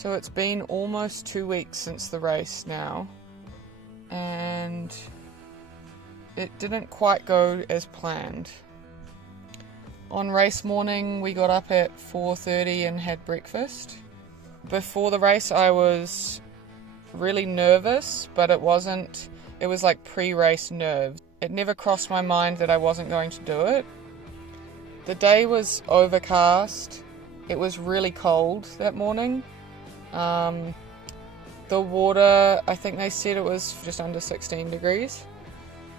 So it's been almost 2 weeks since the race now, and it didn't quite go as planned. On race morning we got up at 4:30 and had breakfast. Before the race I was really nervous, but it was like pre-race nerves. It never crossed my mind that I wasn't going to do it. The day was overcast. It was really cold that morning. The water, I think they said it was just under 16 degrees.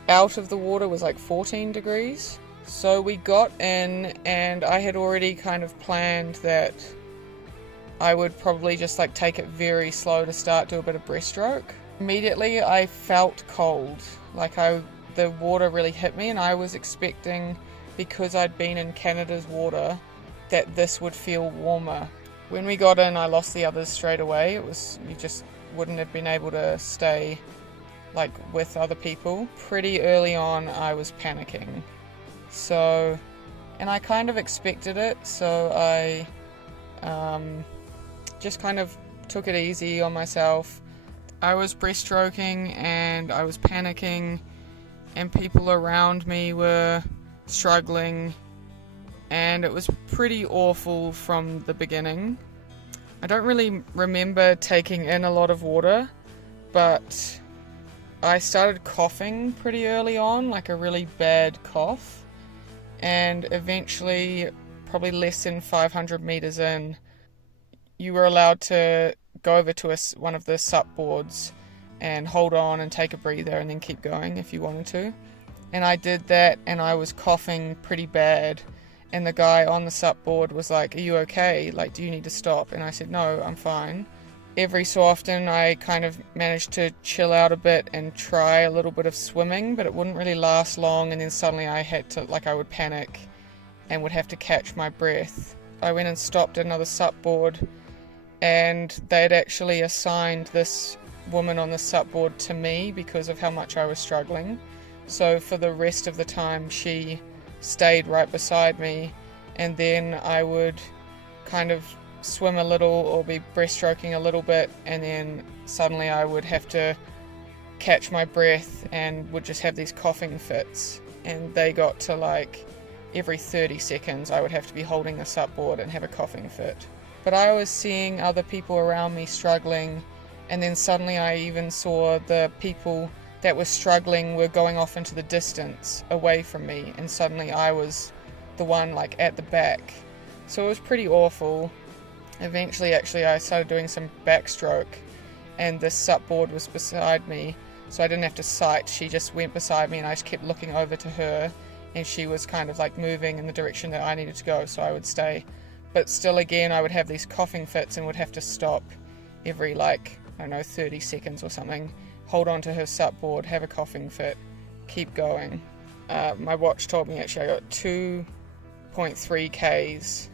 Out of the water was like 14 degrees. So we got in, and I had already kind of planned that I would probably just like take it very slow to start, do a bit of breaststroke. Immediately I felt cold, like the water really hit me, and I was expecting, because I'd been in Canada's water, that this would feel warmer. When we got in, I lost the others straight away. You just wouldn't have been able to stay like with other people. Pretty early on I was panicking. So, and I kind of expected it, so I just kind of took it easy on myself. I was breaststroking and I was panicking, and people around me were struggling, and it was pretty awful from the beginning. I don't really remember taking in a lot of water, but I started coughing pretty early on, like a really bad cough. And eventually, probably less than 500 meters in, you were allowed to go over to one of the sup boards and hold on and take a breather and then keep going if you wanted to. And I did that, and I was coughing pretty bad. And the guy on the sup board was like, "Are you okay? Like, do you need to stop?" And I said, "No, I'm fine." Every so often I kind of managed to chill out a bit and try a little bit of swimming, but it wouldn't really last long, and then suddenly I would panic and would have to catch my breath. I went and stopped at another sup board, and they'd actually assigned this woman on the sup board to me because of how much I was struggling. So for the rest of the time she stayed right beside me, and then I would kind of swim a little or be breaststroking a little bit, and then suddenly I would have to catch my breath and would just have these coughing fits, and they got to like every 30 seconds I would have to be holding the sup board and have a coughing fit. But I was seeing other people around me struggling, and then suddenly I even saw the people that were struggling were going off into the distance away from me, and suddenly I was the one like at the back. So it was pretty awful. Eventually, actually, I started doing some backstroke, and this sup board was beside me, so I didn't have to sight. She just went beside me, and I just kept looking over to her, and she was kind of like moving in the direction that I needed to go, so I would stay. But still, again, I would have these coughing fits and would have to stop every 30 seconds or something, hold on to her sup board, have a coughing fit, keep going. My watch told me actually I got 2.3 Ks,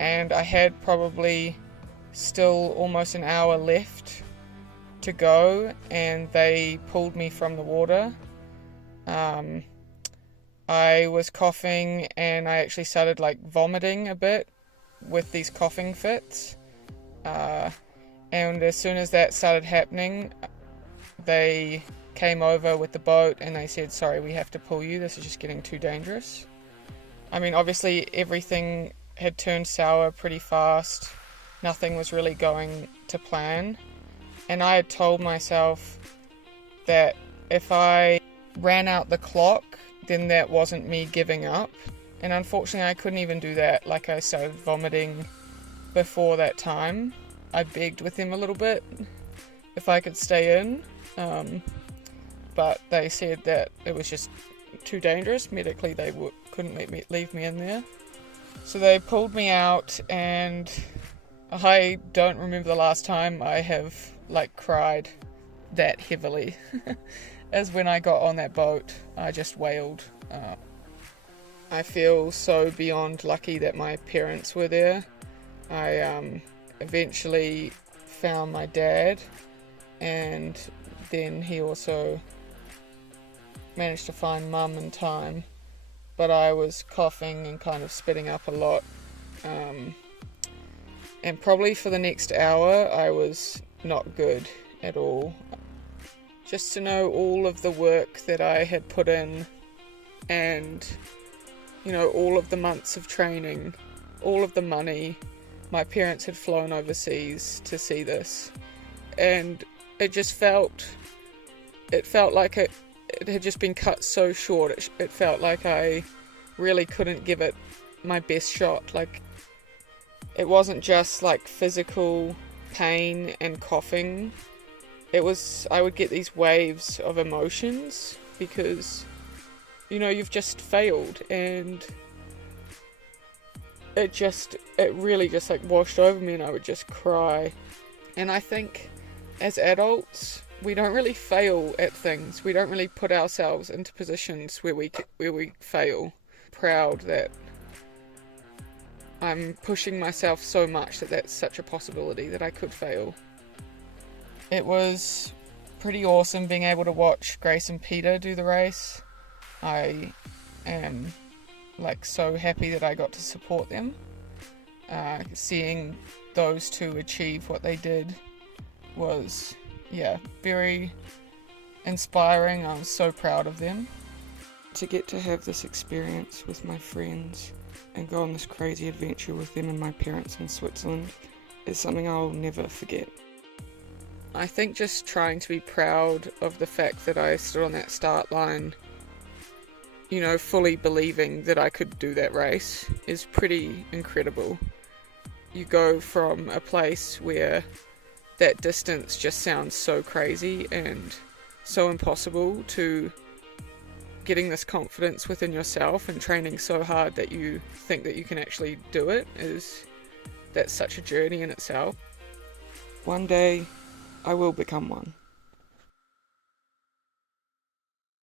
and I had probably still almost an hour left to go, and they pulled me from the water. I was coughing, and I actually started vomiting a bit with these coughing fits, and as soon as that started happening, they came over with the boat and they said, "Sorry, we have to pull you, this is just getting too dangerous." I mean, obviously everything had turned sour pretty fast. Nothing was really going to plan. And I had told myself that if I ran out the clock, then that wasn't me giving up. And unfortunately I couldn't even do that. I started vomiting before that time. I begged with them a little bit if I could stay in. But they said that it was just too dangerous. Medically they couldn't leave me in there. So they pulled me out, and I don't remember the last time I have cried that heavily as when I got on that boat. I just wailed. I feel so beyond lucky that my parents were there. I eventually found my dad, and then he also managed to find Mum in time, but I was coughing and kind of spitting up a lot, And probably for the next hour, I was not good at all. Just to know all of the work that I had put in and, all of the months of training, all of the money. My parents had flown overseas to see this. And it felt like it had just been cut so short. It felt like I really couldn't give it my best shot. Like, it wasn't just like physical pain and coughing. I would get these waves of emotions because, you've just failed, and it really just like washed over me, and I would just cry. And I think as adults, we don't really fail at things. We don't really put ourselves into positions where we fail. Proud that I'm pushing myself so much that that's such a possibility that I could fail. It was pretty awesome being able to watch Grace and Peter do the race. I am so happy that I got to support them. Seeing those two achieve what they did was, very inspiring. I was so proud of them. To get to have this experience with my friends and go on this crazy adventure with them and my parents in Switzerland is something I'll never forget. I think just trying to be proud of the fact that I stood on that start line, fully believing that I could do that race is pretty incredible. You go from a place where that distance just sounds so crazy and so impossible to getting this confidence within yourself and training so hard that you think that you can actually do it. That's such a journey in itself. One day I will become one.